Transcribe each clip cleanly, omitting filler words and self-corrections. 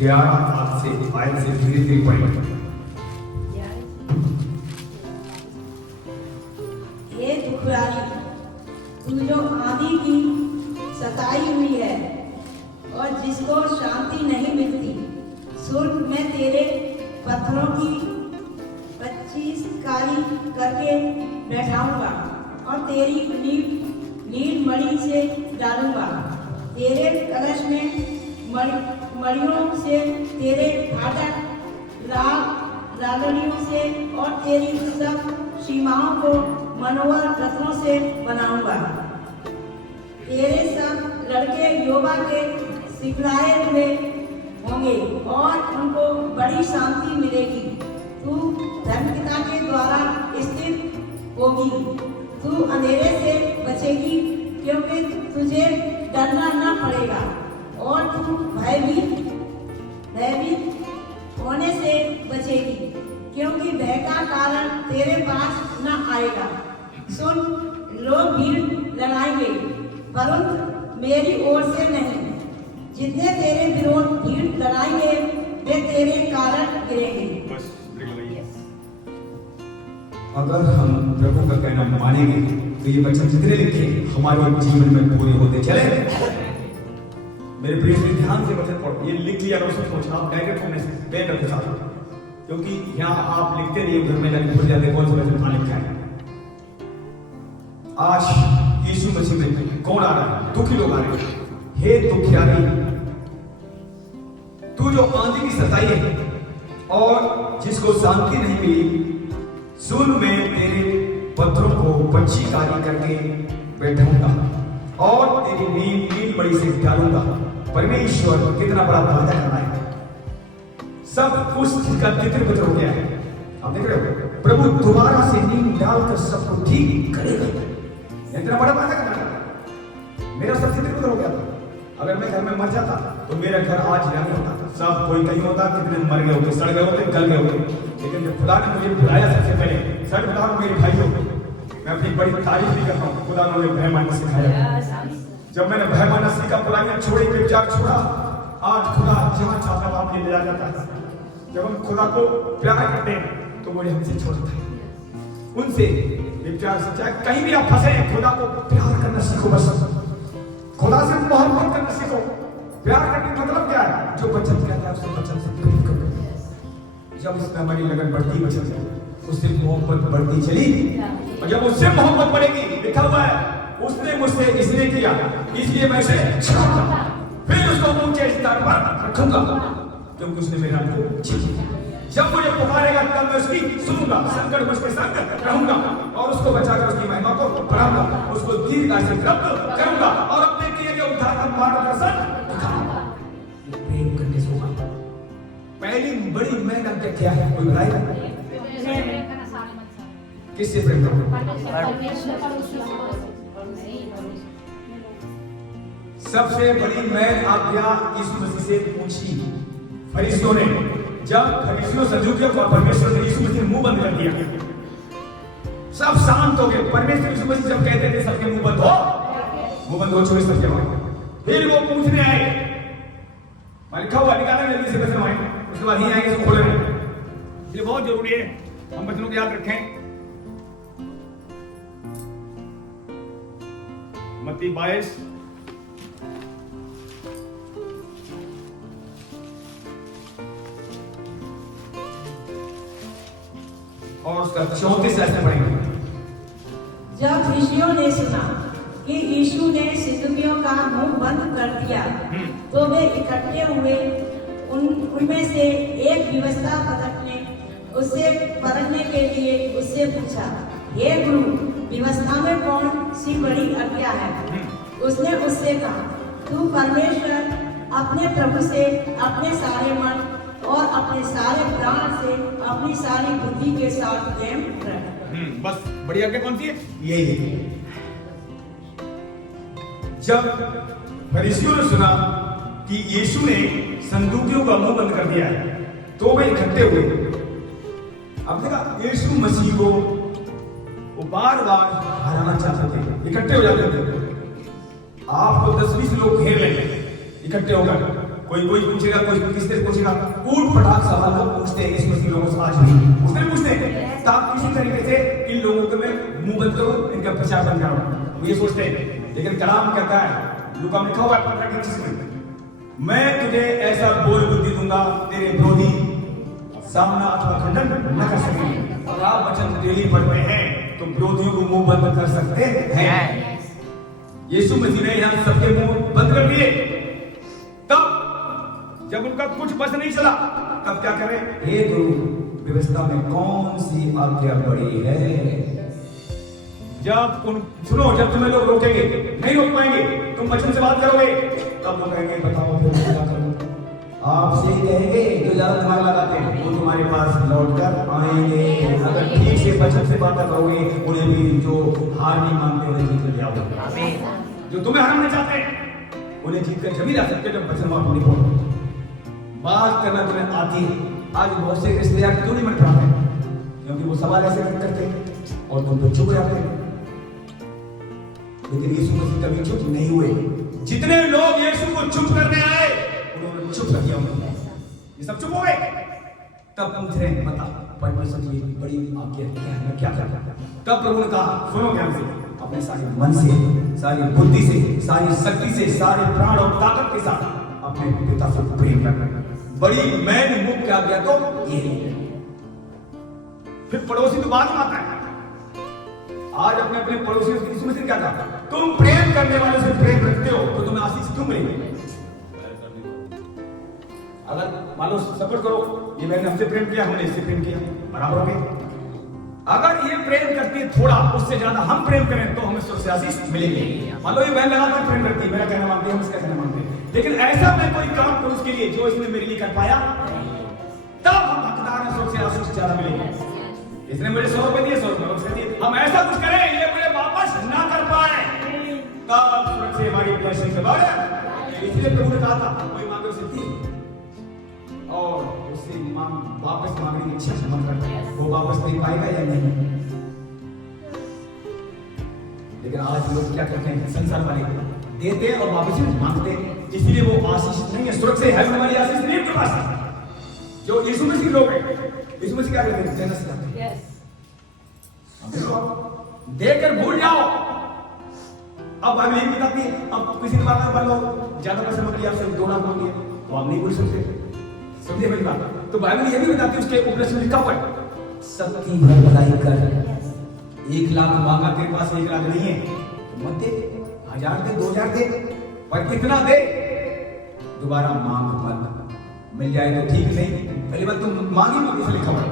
11 से आयत से धीरे धीरे पढ़ेंगे। ये दुखियारी, तू जो आंधी की सताई हुई है और जिसको शांति नहीं मिलती, सुन मैं तेरे पत्थरों की 25 कारी करके बैठाऊंगा और तेरी नील मणि से डालूंगा। तेरे कलश में मणियों से, तेरे फाटक लालड़ियों से और तेरी सब सीमाओं को मनोहर रत्नों से बनाऊंगा। तेरे सब लड़के योवा के सिखलाए हुए होंगे और उनको बड़ी शांति मिलेगी। तू धर्मपिता के द्वारा स्थिर होगी, तू अंधेरे से बचेगी क्योंकि तुझे डरना न पड़ेगा और तू भयभीत होने से बचेगी क्योंकि भय का कारण तेरे पास न आएगा। सुन, लोग भीड़ लगाएंगे परंतु मेरी ओर से नहीं। जितने तेरे विरोध भीड़ लगाएंगे वे तेरे कारण गिरेंगे। अगर हम प्रभु का कहना मानेंगे तो ये वचन जितने लिखे हमारे जीवन में पूरे होते चले। मेरे प्रिय से ध्यान से वचन पढ़ो। ये लिख लिया और सोचना आप डायरेक्ट होने से पेन रखो साथ, क्योंकि यहाँ आप लिखते रहिए घर में जाके भूल जाते कौन सा वचन कहाँ लिखा है। आज यीशु मसीह में कौन आ रहा है? दुखी लोग आ रहे हैं। हे दुखियारी, तू जो आंधी की सताई है और जिसको शांति नहीं मिली, सुन मैं तेरे पत्थरों को 25 कारी करके बैठाऊंगा और तेरी नील मणि से डालूंगा। परमेश्वर कितना बड़ा वादा कर रहा है। सब कुछ का तितर बितर हो गया है। आप देख रहे हो, प्रभु दोबारा से नींद डालकर सबको ठीक करेगा। इतना बड़ा वादा कर रहा है। मेरा सब तितर बितर हो गया था। अगर मैं घर में मर जाता तो मेरा घर आज नहीं होता। सब कोई कहीं होता, कितने मर गए होते, सड़ गए होते, गल गए होते। लेकिन जब खुदा ने मुझे बुलाया सबसे पहले, सर बता मेरे भाइयों, मैं अपनी बड़ी तारीफ भी करता हूँ। खुदा ने मुझे भय मानना सिखाया। जब मैंने भय मानना सीखा, बुराइयां छोड़ी, व्यभिचार छोड़ा, आज खुदा जहाँ चाहता वहां अपने ले जाता है। जब हम खुदा को प्यार करते हैं तो वो हमसे छोड़ता है। उनसे व्यभिचार से, चाहे कहीं भी आप फंसे, खुदा को प्यार करना सीखो। बस खुदा से मोहब्बत करना सीखो। प्यार करने का मतलब क्या है? जो वचन कहता है उससे वचन से प्रेम करो। जब इसमें हमारी लगन बढ़ती वचन से, उससे मोहब्बत बढ़ती चली, और जब उससे मोहब्बत बढ़ेगी, लिखा हुआ है उसने मुझसे इसलिए किया इसलिए मैं उसे छुड़ाऊंगा, फिर उसको ऊंचे स्थान पर रखूंगा क्योंकि उसने मेरे नाम को जीता। जब मुझे पुकारेगा तब मैं उसकी सुनूंगा, संकट मुझके संग रहूंगा और उसको बचाकर उसकी महिमा को बढ़ाऊंगा, उसको दीर्घायु से प्राप्त करूंगा और अपने किए गए उद्धार का मार्गदर्शन दिखाऊंगा। प्रेम करने से होगा। पहली बड़ी मेहनत क्या है? कोई बताएगा? किससे प्रेम करो? सबसे बड़ी मैन आज्ञा यीशु मसीह से पूछी फरीसियों ने। जब फरीसियों सदूकियों को परमेश्वर ने यीशु मसीह मुंह बंद कर दिया, सब शांत हो गए। परमेश्वर यीशु मसीह जब कहते थे सबके मुंह बंद हो, मुंह बंद हो, छोड़े सबके वहां। फिर वो पूछने आए, लिखा हुआ निकाला जल्दी से बचन आए, उसके बाद ही आएंगे खोले नहीं। ये बहुत जरूरी है, हम बचनों को याद रखें। मत्ती 22 और उसका 34 ऐसे पढ़ेंगे। जब फरीसियों ने सुना कि यीशु ने सदूकियों का मुंह बंद कर दिया तो वे इकट्ठे हुए। उनमें से एक व्यवस्था परखने के लिए उससे पूछा, हे गुरु, व्यवस्था में कौन सी बड़ी आज्ञा है? उसने उससे कहा, तू परमेश्वर अपने प्रभु से अपने सारे मन और अपने सारे प्राण से अपनी सारी बुद्धि के साथ प्रेम रख। बस बड़ी आज्ञा कौन सी है? यही है। जब फरीसियों ने सुना कि यीशु ने संदूकियों का मुंह बंद कर दिया है तो वे इकट्ठे हुए। अब देखा, यीशु मसीह को वो बार बार हराना चाहते थे, इकट्ठे हो जाते थे। आपको 10-20 लोग घेर लेंगे, इकट्ठे होकर कोई पूछेगा, कोई किससे पूछेगा, ऊट पटाख सवाल लोग पूछते हैं इस मसीह लोगों से आज भी पूछते हैं। तो आप किसी तरीके से इन लोगों को मैं मुंह बंद करूं, इनका प्रचार बंद करूं, वो ये सोचते हैं। लेकिन कलाम कहता है, लूका में लिखा हुआ है 15:25 में, मैं तुझे ऐसा बोल बुद्धि दूंगा तेरे विरोधी सामना अथवा खंडन न कर सकेंगे। और आप वचन डेली पढ़ते हैं तो विरोधियों को मुंह बंद कर सकते हैं। यीशु मसीह ने यहाँ सबके मुंह बंद कर दिए। तब जब उनका कुछ बस नहीं चला, तब क्या करे, हे गुरु व्यवस्था में कौन सी आज्ञा बड़ी है? जब सुनो, जब तुम्हें लोग रोकेंगे, नहीं रोक पाएंगे, तुम वचन से बात करोगे, तब वो कहेंगे बताओ फिर क्या करूं? आपसे कहेंगे जो ज्यादा दिमाग लगाते हैं वो तुम्हारे पास लौट कर आएंगे। अगर ठीक से वचन से बात करोगे, उन्हें भी जो हार नहीं मानते उन्हें जीत कर जाओगे। जो तुम्हें हराना चाहते हैं उन्हें जीत कर जब जा सकते जब वचन वहां नहीं बोलो। बात करना तुम्हें आती है। आज बहुत से रिश्तेदार क्यों नहीं मन पड़ाते? क्योंकि वो सवाल ऐसे करते हैं और तुम तो चुप जाते हैं। लेकिन यीशु मसीह कभी चुप नहीं हुए। जितने लोग यीशु को चुप करने आए उन्होंने चुप कर दिया। ये सब चुप हो गए। तब पूछ रहे हैं बता परमेश्वर की बड़ी आज्ञा क्या है, मैं क्या करता? तब प्रभु ने कहा सुनो ध्यान से, अपने सारे मन से, सारी बुद्धि से, सारी शक्ति से, सारे प्राण और ताकत के साथ अपने पिता से प्रेम करना। बड़ी मैन मुख्य आज्ञा तो ये है। फिर पड़ोसी तो बाद में आता है। आज अपने अपने पड़ोसियों से यीशु मसीह क्या कहा, तुम प्रेम करने वालों से प्रेम रखते हो तो तुम्हें आशीष क्यों मिलेगी? अगर मान लो सपोर्ट करो, ये मैंने हमसे प्रेम किया, हमने इससे प्रेम किया, बराबर हो गए। अगर ये प्रेम करती है थोड़ा, उससे ज्यादा हम प्रेम करें तो हमें सबसे आशीष मिलेगी। मान लो ये बहन लगातार प्रेम करती है, मेरा कहना मानती है, हम इसका कहना मानते हैं, लेकिन ऐसा मैं कोई काम करूं उसके लिए जो इसने मेरे लिए कर पाया, तब हम हकदार हैं, सबसे आशीष ज्यादा मिलेगी। इसने मुझे 100 रुपए दिए, 100 रुपए दिए, हम ऐसा कुछ करें ये मुझे वापस ना कर पाए, तब सुरक्षा हमारी ब्लेसिंग के बाद। इसलिए प्रभु ने कहा था कोई मांगे उसे दी और उससे वापस मांगने की इच्छा मत कर, वो वापस दे पाएगा या नहीं। लेकिन आज लोग क्या करते हैं, संसार वाले देते हैं और वापस मांगते हैं, इसलिए वो आशीष नहीं है। सुरक्षा है हमारी आशीष नहीं के पास। जो यीशु मसीह लोग हैं, यीशु मसीह क्या कहते हैं, देना सिखाते हैं। देकर भूल जाओ। अब बाइबल ये बताती है, अब किसी ने बात मान लो ज्यादा पैसा मत लिया, आपसे 2 लाख मांग लिया तो आप नहीं बोल सकते, समझे मेरी बात? तो बाइबल ये भी बताती है, उसके उपलक्ष्य में लिखा हुआ है, सबकी भलाई कर। 1 लाख मांगा, तेरे पास 1 लाख नहीं है मत दे, 1000 दे, 2000 दे, पर कितना दे, दोबारा मांग मत। मिल जाए तो ठीक, नहीं पहली बात तुम मांगी मत, इसे लिखा हुआ है।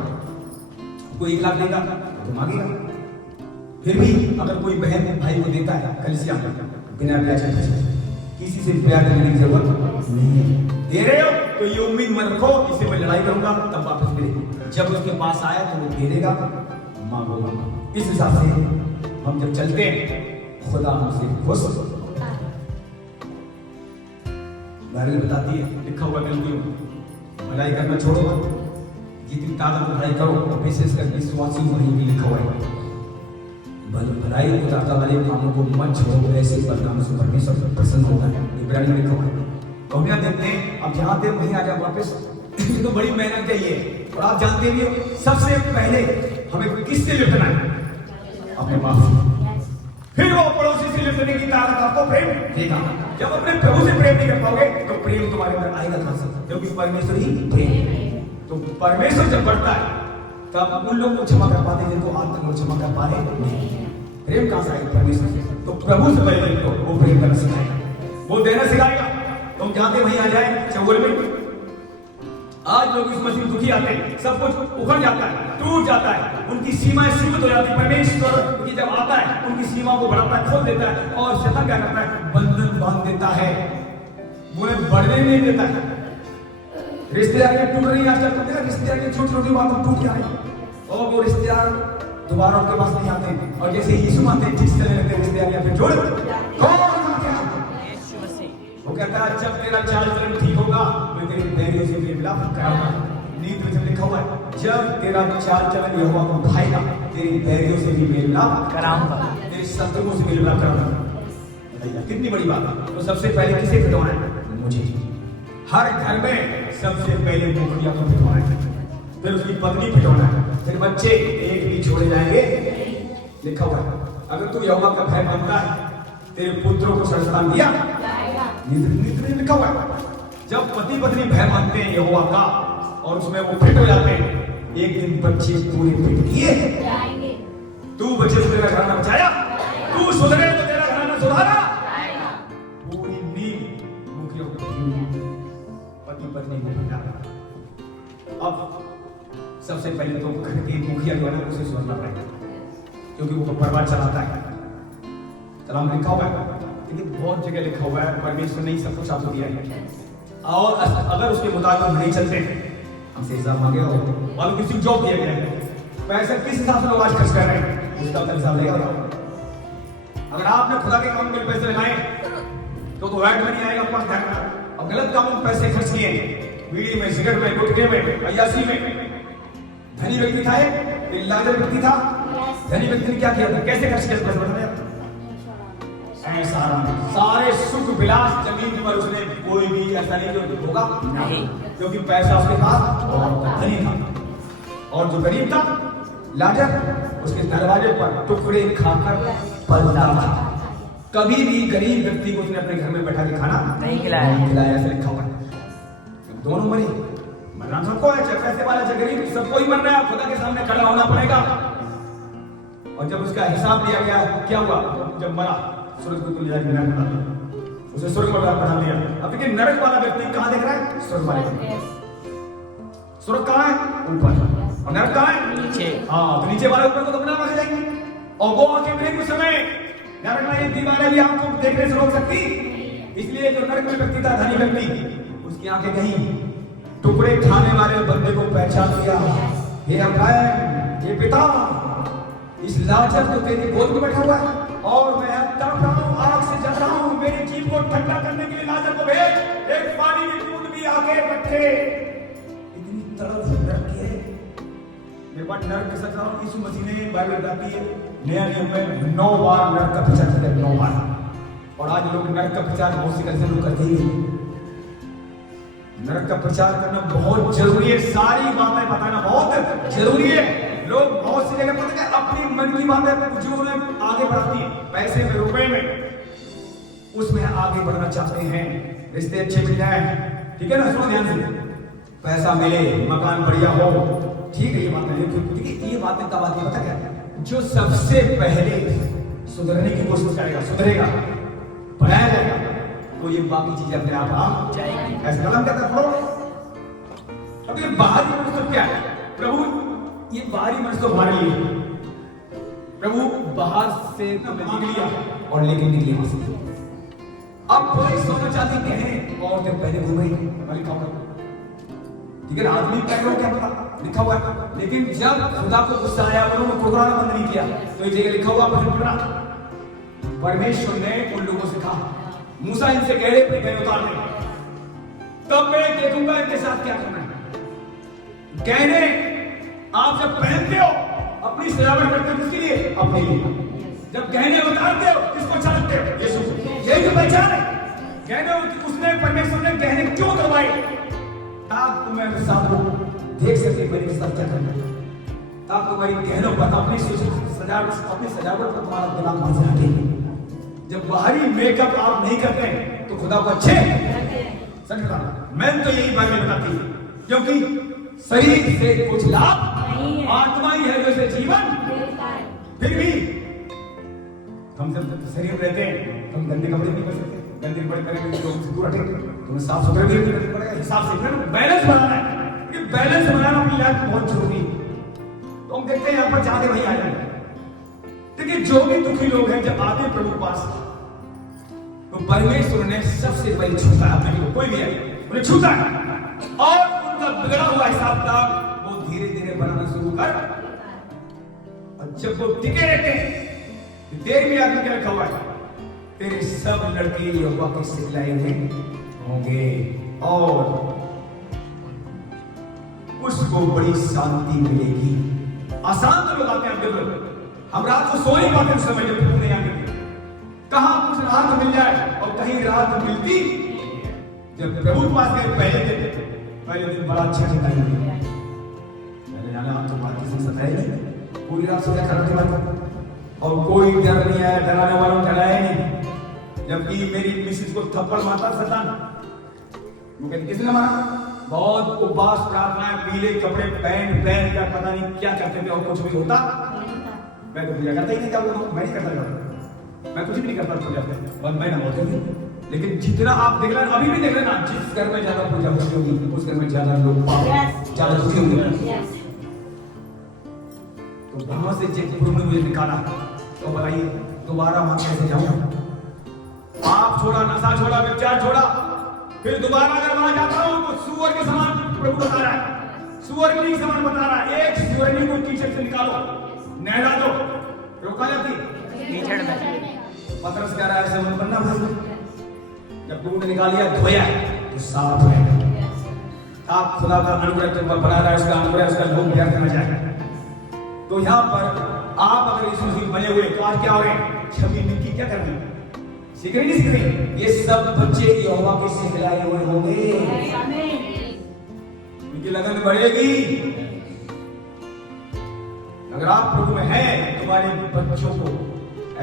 कोई 1 लाख देगा तो मांगेगा। फिर भी अगर कोई बहन भाई को देता है कलिसिया बिना ब्याज के, किसी से ब्याज लेने की जरूरत नहीं है। दे रहे हो तो ये उम्मीद मत रखो इससे मैं लड़ाई करूंगा तब वापस मिलेगी। जब उसके पास आया तो वो दे देगा, मांगो। इस हिसाब से हम जब चलते हैं खुदा हमसे खुश। बाइबल बताती है, लिखा हुआ गलतियों भलाई करना छोड़ो, जितनी ताकत भलाई करो, विशेषकर विश्वासी वहीं भी लिखा हुआ है, भलाई उदारता वाले कामों को मत छोड़ो, ऐसे बलिदानों से परमेश्वर प्रसन्न होता है। इब्रानी में लिखा हुआ है। तो हम देखते हैं, अब जहां तक वहीं आ जाए वापस, तो बड़ी मेहनत चाहिए। और आप जानते भी हो सबसे पहले हमें किससे लिपटना है, अपने बाप से। फिर वो पड़ोसी से लिपटने की ताकत आपको प्रेम देगा। जब अपने प्रभु से प्रेम नहीं कर पाओगे तो प्रेम तुम्हारे अंदर आएगा कहां से, क्योंकि परमेश्वर ही प्रेम है। तो परमेश्वर जब बढ़ता है तब उन लोगों को क्षमा कर पाते हैं जिनको आज तक वो क्षमा कर पाते नहीं। प्रेम कहां से आएगा, परमेश्वर से। तो प्रभु से पहले तो वो प्रेम करना सिखाएगा, वो देना सिखाएगा। तुम चाहते वहीं आ जाए चौगुल में। आज लोग इस मसीह दुखी आते हैं, सब कुछ उखड़ जाता है, टूट जाता है, उनकी सीमाएं सीमित हो जाती है। परमेश्वर की जब आता है उनकी सीमाओं को बढ़ाता है, खोल देता है, और शैतान क्या करता है, बंधन बांध देता है, उन्हें बढ़ने नहीं देता है। रिश्तेदार टूट रही है, आजकल तो रिश्तेदार की छोटी छोटी बातों टूट जा रही और वो रिश्तेदार दोबारा उनके पास नहीं आते। और जैसे यीशु आते हैं ठीक करने लगते रिश्तेदार या फिर जोड़ वो कहता है जब तेरा चाल चलन ठीक होगा मैं तेरे बैरियों से मेल मिलाप कराऊंगा। नीति में लिखा हुआ है, जब तेरा चाल चलन यहोवा को भाएगा तेरी बैरियों से भी मेल मिलाप कराऊंगा, तेरे शत्रुओं से मेल मिलाप कराऊंगा। कितनी बड़ी बात है। तो सबसे पहले किसे खिलौना है, मुझे। हर घर में सबसे पहले मुखिया को पिटवाना है, फिर उसकी पत्नी पिटवाना है, फिर बच्चे एक भी छोड़े जाएंगे। लिखा हुआ है, अगर तू यहोवा का भय मानता है तेरे पुत्रों को संस्थान दिया नीति लिखा हुआ है। जब पति पत्नी भय मानते हैं यहोवा का और उसमें वो फिट हो जाते हैं, एक दिन बच्चे पूरे फिट किए जाएंगे। तू बच्चे से तेरा घराना बचाया, तू सुधरे तो तेरा घराना सुधारा। पूरी नींद मुखिया पति पत्नी को बचा। अब सबसे पहले तो घर के मुखिया जो है उसे सुधरना पड़ेगा, क्योंकि वो परिवार चलाता है। कलाम लिखा हुआ है, लेकिन बहुत जगह लिखा हुआ है परमेश्वर ने सब कुछ आपको दिया है, और अगर उसके मुताबिक हम नहीं चलते हमसे हिसाब मांगे और किसी को जॉब दिया गया है, पैसा किस हिसाब से लोग आज खर्च कर रहे हैं उसका हिसाब लेगा। अगर आपने खुदा के काम में पैसे लगाए तो वैट में नहीं आएगा आपका ध्यान रखना। और गलत कामों में पैसे खर्च किए, बीड़ी में, सिगरेट में, गुटखे में, अय्याशी में। धनी व्यक्ति था, एक लाजर व्यक्ति था। धनी व्यक्ति ने क्या किया था, कैसे खर्च किया पैसे बताया? ऐसा सारे सुख विलास जमीन पर उसने कोई भी ऐसा नहीं होगा नहीं, क्योंकि पैसा उसके पास धनी था। और जो गरीब था लाजर, उसके दरवाजे पर टुकड़े खाकर पलता था। कभी भी गरीब व्यक्ति को उसने अपने घर में बैठा के खाना नहीं खिलाया। ऐसे लिखा हुआ है। दोनों मरे, मरना सबको है, चाहे पैसे वाला चाहे गरीब, सबको ही मरना है। खुदा के सामने खड़ा होना पड़ेगा। और जब उसका हिसाब लिया गया, क्या हुआ? जब मरा स्वर्ग को ले जाकर नरक डाल दिया, उसे स्वर्ग में डाल दिया। अब देखिए नरक वाला व्यक्ति कहाँ देख रहा है? स्वर्ग वाले। स्वर्ग कहाँ है? ऊपर। और नरक कहाँ है? नीचे। हाँ, तो नीचे वाले ऊपर को तो अपना आंखें जाएंगी, और वो आंखें भी कुछ समय नरक में ये दीवारें भी आपको देखने से रोक सकती। इसलिए जो नरक में व्यक्ति था, धनी व्यक्ति, उसकी आंखें कहीं टुकड़े खाने वाले बंदे को पहचान लिया। हे अब्राहम, हे पिता, इस लाजर तो तेरी गोद में बैठा हुआ है और मैं तड़प रहा हूँ, आग से जल रहा हूँ। मेरी जीभ को ठंडा करने के लिए लाजर को भेज, एक पानी की बूंद भी आके रखे। इतनी तड़प नरक की है। मेरे पास नरक के साथ यीशु मसीह ने बाइबल बताती है, नया नियम में 9 बार नरक का प्रचार किया, 9 बार। और आज लोग नरक का प्रचार बहुत सी करते लोग करते ही। नरक का प्रचार करना बहुत जरूरी है, सारी बातें बताना बहुत जरूरी है। लोग बहुत सी जगह पता है अपनी मन की बातें जो उन्हें आगे बढ़ाती है, पैसे में, रुपए में, उसमें आगे बढ़ना चाहते हैं, रिश्ते अच्छे मिल जाए, ठीक है ना? सुनो ध्यान से, पैसा मिले, मकान बढ़िया हो, ठीक है, ये बात नहीं। देखिए ये बातें कब आती है पता क्या? जो सबसे पहले सुधरने की कोशिश करेगा, सुधरेगा, बढ़ाया जाएगा, तो ये बाकी चीजें अपने आप आ जाएगी। ऐसा कलम कहता है। अब ये बाहरी मनुष्य क्या है? प्रभु, ये बाहरी मनुष्य तो हमारे लिए, प्रभु बाहर से निकलिया और लेकिन निकली वहां से। अब कोई सोना चांदी कहे औरतें पहले घूम रही, लिखा हुआ, ठीक है ना? आदमी पहले क्या पता, लिखा हुआ है। लेकिन जब खुदा को गुस्सा आया, उन्होंने कुरान बंद नहीं किया, तो ये जगह लिखा हुआ परमेश्वर ने उन लोगों से कहा, मूसा इनसे गहरे अपने गहने उतार दे, तब मैं देखूंगा इनके साथ क्या करना है। गहने आप जब पहनते हो अपनी सजावट करते हो, किसके लिए? अपने लिए। जब गहने उतारते हो किसको चाहते हो? यीशु। यही तो पहचान है। गहने उसने, परमेश्वर ने गहने क्यों करवाए? ताकि तुम्हें साथ देख सके मेरे साथ क्या करना है, ताकि तुम्हारी गहनों पर अपनी सजावट, अपनी सजावट पर तुम्हारा दिमाग मजे हटे। जब बाहरी मेकअप आप नहीं करते तो खुदा को अच्छे समझ बताना। मैं तो यही बातें बताती हूँ, क्योंकि शरीर से कुछ लाभ नहीं है, आत्मा ही है जैसे जीवन। फिर भी हम जब शरीर में रहते हैं हम गंदे कपड़े नहीं कर सकते, गंदे कपड़े करेंगे तो दूर हटे, तुम्हें साफ सुथरे भी करना पड़ेगा, हिसाब से बैलेंस बनाना है। ये बैलेंस बनाना अपनी लाइफ बहुत जरूरी है। तो हम देखते हैं यहाँ पर जाते वही आ जाए। देखिए जो भी दुखी लोग हैं जब आते प्रभु के पास, तो परमेश्वर ने सबसे पहले छूता है अपने, कोई भी है उन्हें छूता है, और उनका बिगड़ा हुआ हिसाब किताब वो धीरे धीरे बनाना शुरू कर। और जब वो टिके रहते हैं, देर में आदमी क्या रखा हुआ है, तेरे सब लड़के यहोवा के सिखलाए हुए होंगे और उसको बड़ी शांति मिलेगी। आसान तो लोग आते हैं, हम रात को सो नहीं पाते उस समय जब नहीं आते, कहां कुछ राहत मिल जाए और कहीं राहत मिलती। जब प्रभु के पास गए पहले दिन बड़ा अच्छा ठिकाना दिया। मैंने जाना आप तो बात किसी से बताई नहीं, पूरी रात सोचा करते बात और कोई डर नहीं आया, डराने वालों ने डराया नहीं। जबकि मेरी मिसेज को थप्पड़ मारता शैतान, वो कहते किसने मारा? बहुत उपवास प्रार्थना, पीले कपड़े पहन कर पता नहीं क्या करते थे और कुछ भी होता। मैं तो पूजा करता ही नहीं, क्या मैं नहीं करता, मैं कुछ भी नहीं करता पूजा, बस मैं ना होते थे। लेकिन जितना आप देख रहे हैं, अभी भी देख रहे हैं ना, जिस घर में ज्यादा पूजा होती होगी उस घर में ज्यादा लोग ज्यादा दुखी होंगे। तो वहां से जब प्रभु ने मुझे निकाला तो बताइए दोबारा वहां कैसे जाऊं? पाप छोड़ा, नशा छोड़ा, व्यभिचार छोड़ा, फिर दोबारा अगर वहां जाता हूं तो सुअर के समान प्रभु बता रहा है, सुअर के समान बता रहा है, एक सुअरनी को कीचड़ से निकालो, नहला दो, रोका जाती कीचड़ में। पतरस कह रहा है ऐसे मत बनना भाई। जब प्रभु ने निकाल लिया, धोया तो साफ हो गया। आप खुदा का अनुग्रह तुम पर बना रहा है, उसका अनुग्रह, उसका लोग व्यर्थ न जाए। तो यहाँ पर आप अगर यीशु मसीह बने हुए तो आज क्या हो रहे हैं? छवि मिट्टी क्या करनी, सीख रही नहीं सीख रही? ये सब बच्चे यहोवा के सिखलाए हुए होंगे, उनकी लगन बढ़ेगी। अगर आप प्रभु में हैं, तुम्हारे बच्चों को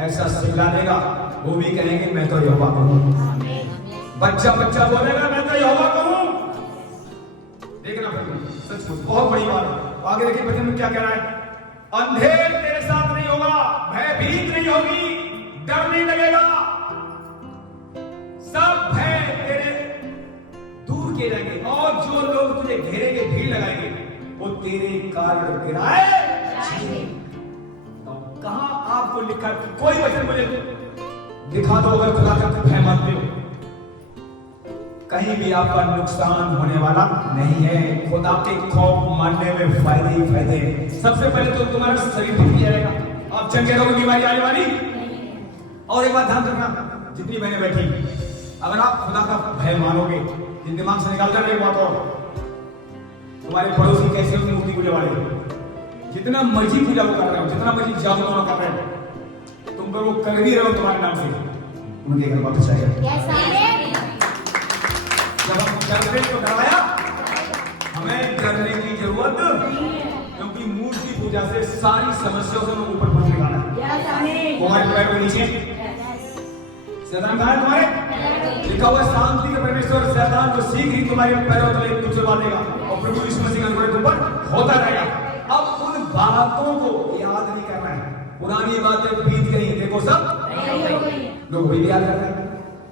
ऐसा सिखला देगा, वो भी कहेंगे मैं तो यहोवा का हूं। बच्चा बोलेगा मैं तो यहोवा का हूं। देखना सच में बहुत बड़ी बात है। आगे देखिए वचन में क्या कह रहा है? अंधेर तेरे साथ नहीं होगा, भयभीत नहीं होगी, डर नहीं लगेगा, सब भय तेरे दूर किए जाएंगे और जो लोग तुझे घेरेंगे, भीड़ लगाएंगे, वो तेरे कारण गिराए जाएंगे। तो कहां आपको लिखा कि कोई वचन मुझे दिखा दो अगर खुदा का भय मानते हो, कहीं भी आपका नुकसान होने वाला नहीं है। खुदा के खौफ मानने में फायदे ही फायदे हैं। सबसे पहले तो तुम्हारा शरीर ठीक जाएगा, आप चंगे रहोगे, बीमारी आने वाली। और एक बात ध्यान रखना, जितनी बहनें बैठी, अगर आप खुदा का भय मानोगे, जिन दिमाग से निकाल कर एक बात और, तुम्हारे पड़ोसी कैसे होंगे मूर्ति पूजा वाले, जितना मर्जी पूजा वो कर रहे हो, जितना मर्जी जादू कर रहे हो, तुम पर वो कर भी रहे हो तुम्हारे नाम से, उनके घर वापस आएगा। जब हम डरने को डराया, हमें डरने की जरूरत नहीं है, क्योंकि मूर्ति पूजा से सारी समस्याओं से ऊपर पहुंच निकाला है। तुम्हारे पैर के नीचे शैतान कहाँ है? तुम्हारे लिखा हुआ शांति का परमेश्वर शैतान को सीख ही तुम्हारे पैरों तले तुझे देगा और प्रभु यीशु मसीह का अनुग्रह तुम पर होता रहेगा। अब उन बातों को याद नहीं करना है, पुरानी बातें बीत गई, देखो सब लोग वही याद करते हैं।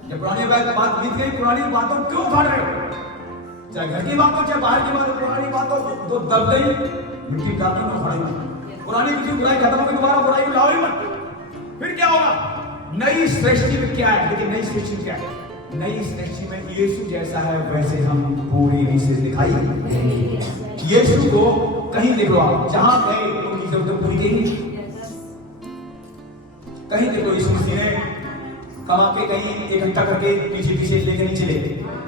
जब पुरानी बात बीत गई, पुरानी बातों क्यों उठा रहे हो? चाहे घर की बात हो चाहे बाहर की बात हो, पुरानी बातों जो दब गई मिट्टी डालने में खड़ी, पुरानी की बुराई खत्म होगी, दोबारा बुराई लाओ ही मत। फिर क्या होगा? नई सृष्टि में क्या है? लेकिन नई सृष्टि क्या है? नई सृष्टि में यीशु जैसा है वैसे हम पूरी से दिखाई देंगे। यीशु को कहीं देखो, आप जहां गए उनकी जरूरत पूरी की, कहीं देखो यीशु मसीह ने कमा के कहीं इकट्ठा करके पीछे पीछे लेके नहीं चले,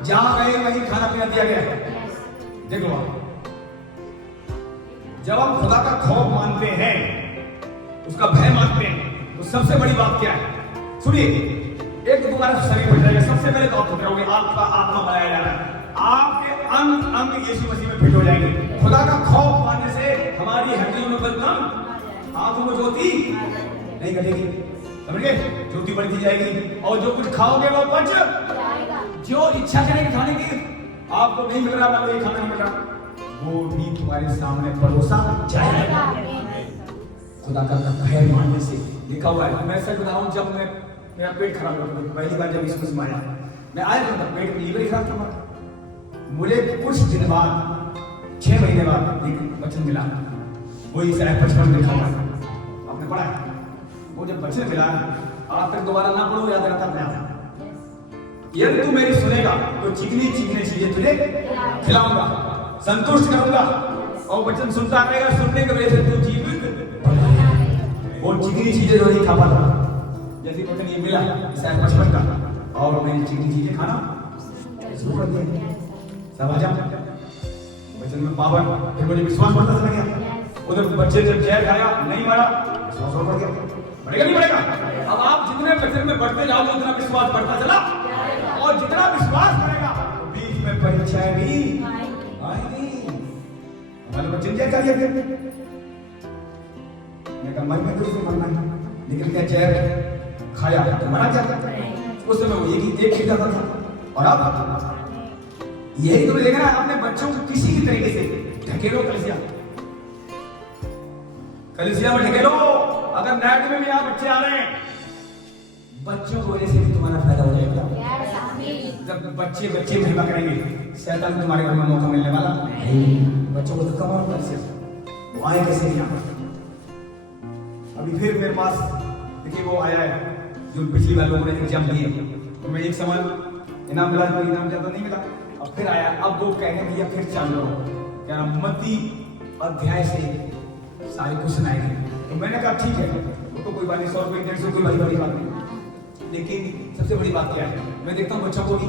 जहां गए वहीं खाना पीना दिया गया। देखो आप, जब हम खुदा का खौफ मानते हैं, उसका भय मानते हैं, तो सबसे बड़ी बात क्या है? सुनिए, एक तो तुम्हारा शरीर फिट रहेगा, सबसे पहले तो आप फिट रहोगे, आपका आत्मा बनाया जा रहा है, आपके अंग अंग यीशु मसीह में फिट हो जाएंगे। खुदा का खौफ मानने से हमारी हड्डियों में बलगम, आंखों में ज्योति नहीं घटेगी, समझ गए? ज्योति बढ़ती जाएगी और जो कुछ खाओगे वो पच जाएगा। जो इच्छा करेगी खाने की, आपको नहीं मिल रहा, मतलब ये खाना नहीं मिल रहा, वो भी तुम्हारे सामने परोसा जाएगा। खुदा का भय मानने से लिखा हुआ है। मैं सच बता रहा हूं, जब मेरा पेट खराब हो गया पहली बार, जब इसमें समाया, मैं आया था, पेट लीवर खराब था, मुझे कुछ दिन बाद 6 महीने बाद एक वचन मिला, वही शायद 55 लिखा हुआ है, आपने पढ़ा है? वो जब वचन मिला, आज तक दोबारा ना पढ़ो, याद रहता अपने आप। यदि तू मेरी सुनेगा तो चिकनी चिकनी चीजें तुझे खिलाऊंगा, संतुष्ट करूंगा, और वचन सुनता रहेगा, सुनने के वजह से तू जीवित, वो चिकनी चीजें जो नहीं खा पाता, जैसे वचन ये मिला शायद 55 का, और मैंने चिकनी चीजें खाना शुरू कर दिया। सब आ जाओ वचन में पावर, फिर मुझे विश्वास बढ़ता चला गया। उधर बच्चे जब जहर खाया नहीं मरा, विश्वास और बढ़ गया, बढ़ेगा नहीं बढ़ेगा? अब आप जितने वचन में बढ़ते जाओगे उतना विश्वास बढ़ता चला, और जितना विश्वास बढ़ेगा परीक्षाएं भी आएंगी। हमारे बच्चे ने क्या किया फिर? मैं कहा मर में तो मरना है, लेकिन क्या जहर खाया तो मरा जाता। उस समय वो एक खिल जाता था। और अब यही तो देखना है, अपने बच्चों को किसी भी तरीके से ढकेलो कलिसिया में ढकेलो। अगर नाइट में भी यहाँ बच्चे आ रहे हैं, बच्चों की वजह से भी तुम्हारा फायदा हो जाएगा। जब बच्चे महिमा करेंगे, शैतान तुम्हारे घर में मौका मिलने वाला नहीं। बच्चों को तो कमाओ कैसे, वो आए कैसे यहाँ पर। अभी फिर मेरे पास देखिए वो आया है जो पिछली बार लोगों ने एग्जाम दिए, तो मैं एक सवाल इनाम मिला, कोई इनाम ज्यादा नहीं मिला। अब फिर आया, अब वो कहने दिया फिर चालू क्या मत्ती अध्याय से सारे क्वेश्चन आएंगे। तो मैंने कहा ठीक है, वो तो कोई बात नहीं, 100 रुपये 150 कोई बड़ी बात नहीं। लेकिन सबसे बड़ी बात क्या है, मैं देखता हूँ बच्चों को भी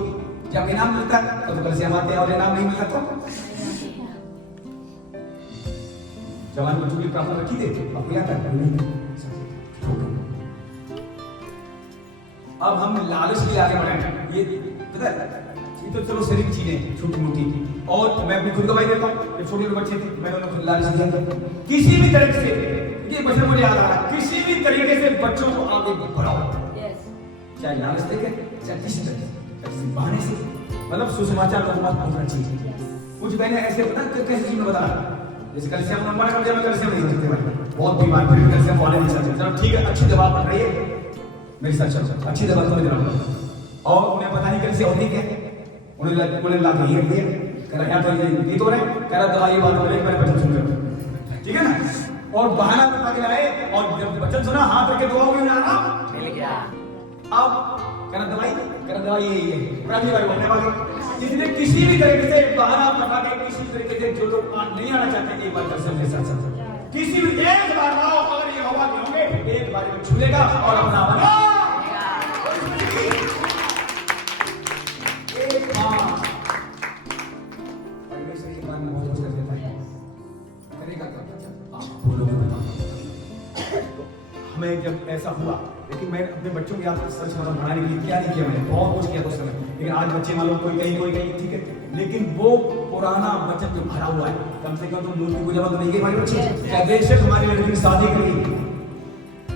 जब इनाम मिलता है तो कल से हम आते हैं, और इनाम नहीं मिलता तो जवान बच्चों की प्रार्थना रखी थे, अब क्या करते हैं। अब हम लालच के आगे बढ़े, ये पता है, ये तो चलो शरीर चीजें छोटी मोटी, और मैं अपनी खुद गवाही देता हूँ। जब छोटे बच्चे थे मैंने उन्हें लालच दिया, किसी भी तरीके से, ये बच्चे मुझे याद आ रहा, किसी भी तरीके से बच्चों को आगे बढ़ाओ, चाहे लालच देके, चाहे किसी तरीके, चाहे किसी बहाने से, मतलब सुसमाचार लोगों के पास पहुंचना चाहिए। कुछ बहने ऐसे पता कैसे चीज में बता रहा, जैसे कल से हम नंबर कर दिया, कल से नहीं सकते भाई, बहुत बीमार फिर कल से हम वाले नहीं सकते। चलो ठीक है, अच्छी दवा पड़ रही है मेरे साथ, चलो अच्छी दवा तो मैं दे रहा हूँ। और उन्हें पता नहीं कल से होती क्या, उन्हें ला के ये दिया, कह रहा तो ये तो रहे, कह रहा दवाई बात बोले मेरे बच्चन सुन रहे, ठीक है ना। और बहाना बता के लाए, और जब बच्चन सुना हाथ रख के दुआ हुई ना, अब कह रहा दवाई ये प्राणी बार बोलने वाले। इसलिए किसी भी तरीके से बहाना बता के, किसी तरीके से जो लोग नहीं आना चाहते, एक बार दर्शन मेरे साथ किसी भी एक बार आओ, अगर ये हवा के होंगे एक बार में छूलेगा और अपना बना हमें जब ऐसा हुआ, लेकिन मैं अपने बच्चों की याद सच बढ़ाने के लिए क्या नहीं किया, मैंने बहुत कुछ किया उस समय। लेकिन आज बच्चे मालूम कोई कहीं ठीक है, लेकिन वो पुराना बचत जो भरा हुआ है, कम से कम तुम मूर्ति पूजा तो नहीं गए हमारे बच्चे, क्या बेशक हमारी लड़की की शादी कर ली,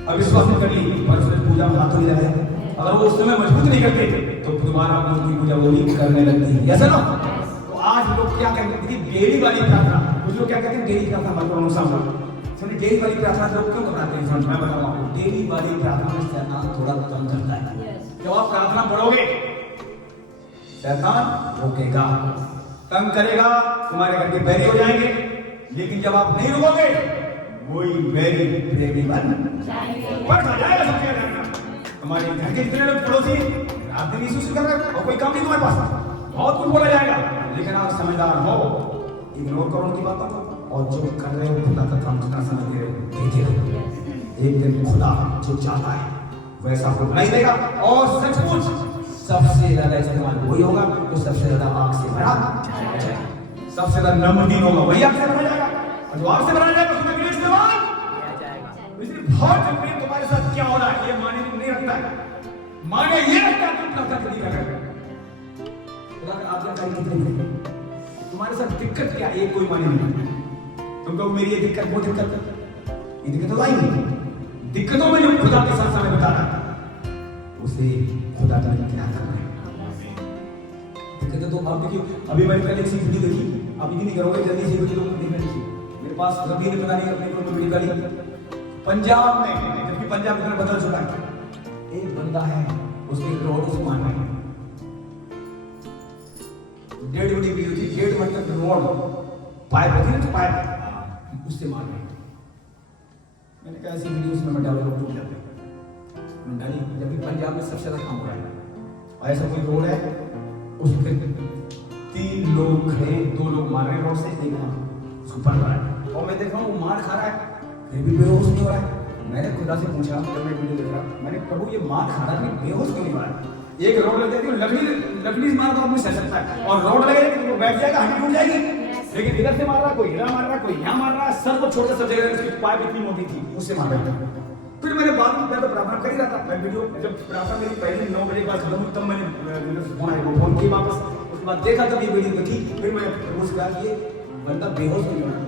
अविश्वास में कर ली, पर उसने पूजा में हाथ नहीं लगाया। अगर वो उस समय मजबूत नहीं करते तो दोबारा मूर्ति पूजा वो भी करने लगती है, ऐसा ना। तो आज लोग क्या कहते हैं, डेली वाली प्रार्थना, कुछ लोग क्या कहते हैं डेली प्रार्थना मत करो, सामने डेली वाली प्रार्थना लोग क्यों घबराते हैं? मैं बता रहा हूँ, डेली वाली प्रार्थना में शैतान थोड़ा कम करता है। जब आप प्रार्थना पढ़ोगे शैतान रोकेगा, तंग करेगा, तुम्हारे घर के बैरी हो जाएंगे। लेकिन जब आप नहीं रुकोगे, वही बैरी प्रेमी बन जाएगा। हमारे घर के जितने लोग पड़ोसी आप दिन यीशु से कर रहे हो और कोई काम नहीं तुम्हारे पास, बहुत कुछ बोला जाएगा, लेकिन आप समझदार हो, इग्नोर करो उनकी बातों को, और जो कर रहे हो खुदा का काम जितना समझ रहे हो देखिए, एक दिन खुदा जो चाहता है वैसा आपको बनाई देगा। और सचमुच सबसे ज्यादा इस्तेमाल वही होगा जो सबसे ज्यादा आग से भरा, सबसे ज्यादा नम्रदीन होगा वही आग से भरा जाएगा, और जो आग से भरा जाएगा उसमें भी इस्तेमाल इसलिए बहुत जरूरी। तुम्हारे साथ क्या हो रहा है ये माने नहीं रखता है, माने ये रखता है तुम नफरत नहीं कर रहे। खुदा का आज्ञाकारी कितनी, तुम्हारे साथ दिक्कत क्या है ये कोई माने नहीं। तुम लोग मेरी ये दिक्कत वो दिक्कत, ये दिक्कत तो आई नहीं, दिक्कतों में जो खुदा के साथ समय बिता रहा उसे खुदा का क्या करना है। दिक्कतें तो आप देखिए, अभी मैंने पहले एक वीडियो देखी, आप यकीन नहीं करोगे, जल्दी से वीडियो देखने लीजिए। मेरे पास रबी ने पता नहीं अपने को वीडियो डाली पंजाब में, जबकि पंजाब इतना बदल चुका है। एक बंदा है उसके रोड से मान रहे हैं, 1.5 वीडियो थी, 1.5 मिनट तक रोड पाइप होती है तो पाइप उससे मार रहे हैं। मैंने कहा ऐसी वीडियो उसमें मैं डालूंगा, टूट जाते हैं डाली, जबकि पंजाब में सबसे ज्यादा काम हो रहा है। और ऐसा कोई रोड है उस पर 3 लोग खड़े, 2 लोग मार रहे हैं रोड से, एक उसको पड़ रहा है, और मैं देख रहा हूँ वो मार खा रहा है फिर भी बेहोश नहीं हो रहा है। मैंने खुदा से पूछा जब मैं वीडियो देख रहा, मैंने प्रभु ये मार खा रहा है बेहोश क्यों नहीं हो रहा है? एक रोड लग जाएगी, लकड़ी से मार तो आदमी सह सकता है, और रोड लगेगी तो बैठ जाएगा, हड्डी टूट जाएगी। लेकिन इधर से मार रहा, कोई इधर मार रहा, कोई यहाँ मार रहा, सर को छोटा सा जगह, उसकी पाइप इतनी मोटी थी उससे मार रहा था। फिर मैंने बाद में तो प्रार्थना कर ही रहा था, मैं वीडियो जब प्रार्थना मेरी पहले 9 बजे के बाद खत्म हुई तब मैंने फोन की वापस उसके बाद देखा तब ये वीडियो देखी, फिर मैंने प्रभु से कहा कि ये बंदा बेहोश क्यों हो रहा है?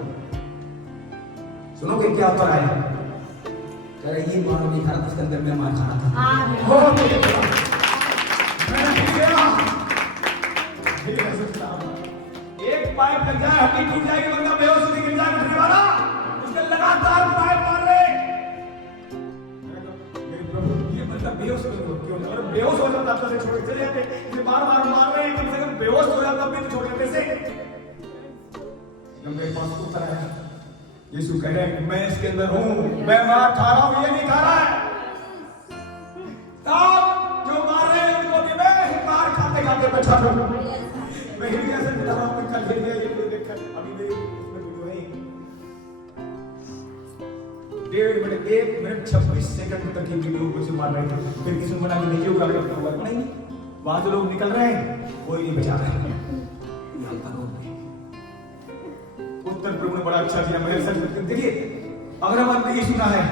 सुनोगे क्या उत्तर आया? कह रहा ये मार नहीं खा रहा, इसके अंदर मैं मार खाना था। हो एक पाइप लग जाए, हड्डी टूट जाएगी, बंदा बेहोश होकर गिर जाए, उठने वाला उसके लगातार पाइप मार रहे। मेरे प्रभु ये बंदा बेहोश क्यों? अगर बेहोश हो जाता तो छोड़ के चले जाते, इसे बार-बार मार रहे हैं, कम से कम बेहोश हो जाता भी तो छोड़ देते से। जब मेरे पास उत्तर आया, यीशु कह रहे हैं मैं इसके अंदर हूं, मैं मार खा रहा हूं, ये नहीं खा रहा है। तब जो मार रहे हैं उनको भी मैं मार खाते खाते बैठा हूं। मैं हृदय से बता रहा हूं, कल हृदय ये वीडियो देखकर अभी मेरी उसमें वीडियो है 1 मिनट 26 सेकंड तक ये वीडियो कुछ मार रहे थे। फिर किसी ने बोला कि नहीं होगा, नहीं वहां से लोग निकल रहे हैं, कोई नहीं बचा रहा है। उत्तर प्रभु ने बड़ा अच्छा दिया। मेरे सच देखिए, अगर हम अंदर सुना है,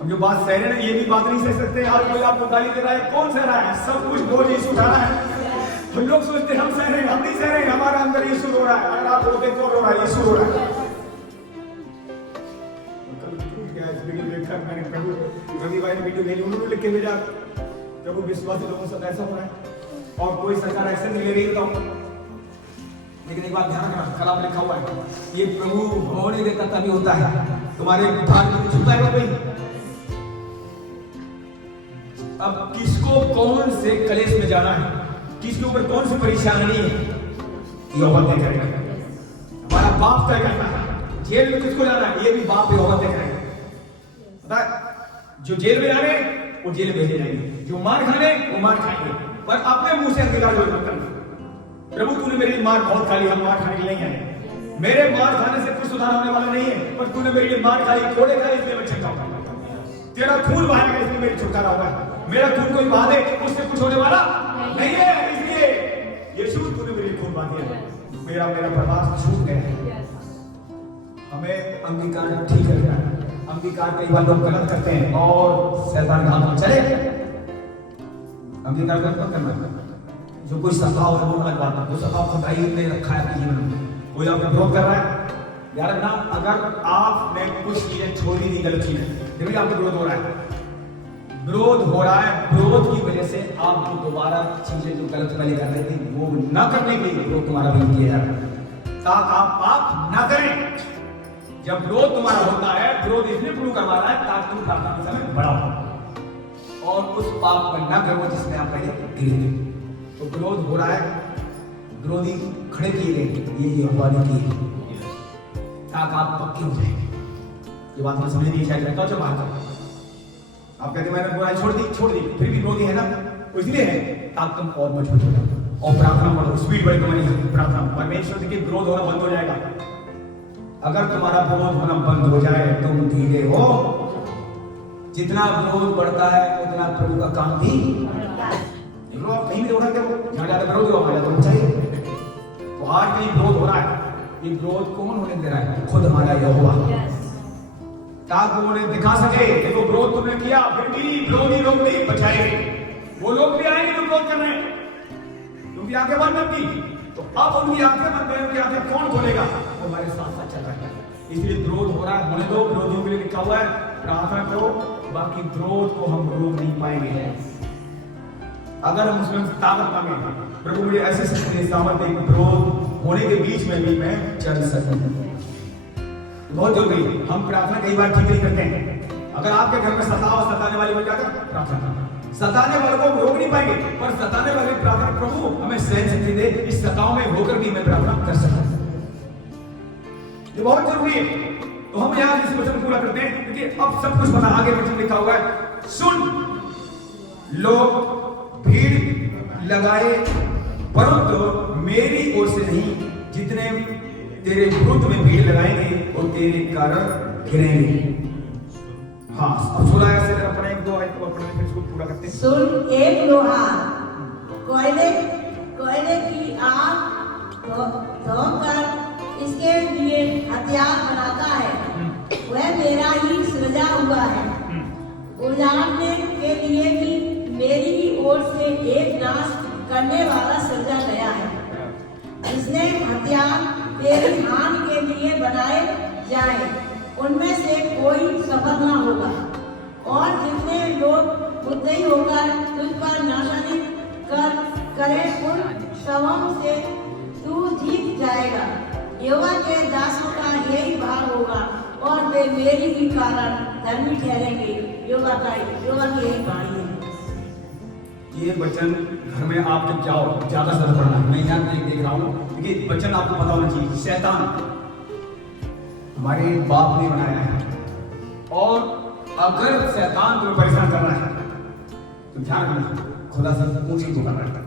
हम जो बात सह रहे हैं ये भी बात नहीं सह सकते। आज कोई आपको गाली दे रहा है, कौन सह रहा है? सब कुछ बोझ यीशु उठा रहा है। हम लोग सोचते हैं हम सह रहे हैं, हम नहीं सह रहे हैं, हमारा अंदर यीशु रो रहा है। अगर आप रोते तो रो रहा है, यीशु रो रहा है। मैंने प्रभु रवि भाई ने वीडियो भेजी, उन्होंने लिख के भेजा प्रभु विश्वासी लोगों से ऐसा हो रहा है और कोई सरकार एक्शन नहीं ले रही। बताओ, लेकिन एक बात ध्यान रखना, कलाम लिखा हुआ है ये प्रभु होने देता तभी होता है। तुम्हारे उद्धार को छुपाएगा कोई? अब किसको कौन से कलेश में जाना है, किसके ऊपर कौन सी परेशानी है, यहोवा तय करेगा। हमारा बाप तय करना है। जेल में किसको जाना है, ये भी बाप यहोवा तय करेगा। पता है, जो जेल में जाने वो जेल भेजे जाएंगे, जो मार खाने वो मार खाएंगे, पर अपने मुंह से अंगीकार मत करना। प्रभु तूने मेरी मार बहुत खाली, हम मार खाने के लिए नहीं आए। मेरे मार खाने से कुछ सुधार होने वाला नहीं है, पर तूने मेरे लिए मार खाई, कोड़े खाई, इसलिए मैं छक्का हूं। तेरा खून बहाएगा इसलिए मेरी छुटकारा होगा। मेरा खून कोई बहा दे उससे कुछ होने वाला नहीं है। इसलिए यीशु तूने मेरे लिए खून बहा दिया, मेरा बर्बाद छूट गया। हमें अंगीकार ठीक है। अंगीकार कई बार लोग गलत करते हैं और शैतान का हाथ चले। अंगीकार गलत करना, जो कोई सखाव है वो अलग बात है। जो सखाव खुदाई ने रखा है अपने जीवन में, कोई आपका विरोध कर रहा है, यार ना, अगर आपने कुछ चीजें छोड़ी दी गलत चीजें, देखिए आपको विरोध हो रहा है, विरोध हो रहा है, विरोध की वजह से आप दोबारा चीजें जो गलत पहले कर रहे थे वो न करने के लिए विरोध तुम्हारा भी किया जा रहा है, ताकि आप पाप न करें। जब विरोध तुम्हारा होता है, विरोध इसलिए शुरू करवा रहा है ताकि तुम प्रार्थना के समय बड़ा हो और उस पाप को न करो जिसमें आप पहले गिरे थे। तो विरोध हो रहा है, विरोधी खड़े किए गए, ये यहोवा ने की ताकि आप पक्के हो जाएंगे। ये बात मैं समझ नहीं शायद रहता जब बात आप कहते मैंने बुराई छोड़ दी, फिर भी विरोधी है ना, वो इसलिए है ताकि तुम और मजबूत हो जाओ और प्रार्थना करो, स्पीड बढ़े तुम्हारी प्रार्थना। परमेश्वर के विरोध होना बंद हो जाएगा। अगर तुम्हारा विरोध होना बंद हो जाए तुम धीरे हो। जितना विरोध बढ़ता है उतना प्रभु का काम भी बढ़ता है। आप कहीं भी देखो, जहां ज्यादा विरोध हो वहां ज्यादा चाहिए। तो आज कहीं विरोध हो रहा है, ये विरोध कौन होने दे रहा है? खुद हमारा यहोवा, ताकि वो उन्हें दिखा सके देखो विरोध तुमने किया, फिर भी विरोधी लोग नहीं बचाए। वो लोग भी आएंगे जो विरोध कर रहे हैं, क्योंकि आंखें बंद की। तो अब उनकी आंखें बंद करें, उनकी आंखें कौन खोलेगा? वो हमारे साथ साथ चल रहा है। इसलिए विरोध हो रहा है, होने दो। विरोधियों के लिए लिखा हुआ है प्रार्थना करो, बाकी विरोध को हम रोक नहीं पाएंगे। अगर हम उसमें ताकत मांगे, प्रभु मुझे ऐसे शक्ति सामर्थ दे, विरोध होने के बीच में भी मैं चल सकूं। बहुत जरूरी। हम प्रार्थना कई बार ठीक नहीं करते हैं। अगर आपके घर में सताने वाले मिल जाकर प्रार्थना, सताने वालों को रोक नहीं पाएंगे, पर सताने वाले प्रार्थना, प्रभु हमें सहन शक्ति दे, इस सताव में होकर भी मैं प्रार्थना कर सकूं। ये बहुत जरूरी है। तो हम यहाँ इस वचन पूरा करते हैं, क्योंकि अब सब कुछ पता, आगे वचन लिखा हुआ है, सुन लोग भीड़ लगाए परंतु मेरी ओर से नहीं, जितने तेरे विरुद्ध में भीड़ लगाएंगे और तेरे कारण गिरेंगे। हाँ, अब 16 से अपने 1-2 आयत को पढ़ने फिर इसको पूरा करते हैं। सुन, एक लोहा कोयले की आग धोकर इसके लिए हथियार बनाता है, वह मेरा ही सृजा हुआ है। उजाड़ने के लिए भी मेरी ही ओर से एक नाश करने वाला सृजा गया है। जिसने हथियार तेरी हानि के लिए बनाए जाए उनमें से कोई सफल न होगा, और जितने लोग मुद्दई होकर तुझ पर नाशानी करें उन सबों से तू जीत जाएगा। यहोवा के दासों का यही भाग होगा और वे मेरी ही कारण धर्मी ठहरेंगे। यहोवा की यही वाणी है। ये वचन घर में आप जब जाओ ज्यादा असर पड़ना है। मैं यहाँ देख रहा हूँ कि वचन आपको पता होना चाहिए। शैतान हमारे बाप ने बनाया है, और अगर शैतान तुम्हें परेशान करना है तो ध्यान रखना, खुदा से ऊंची को करना है।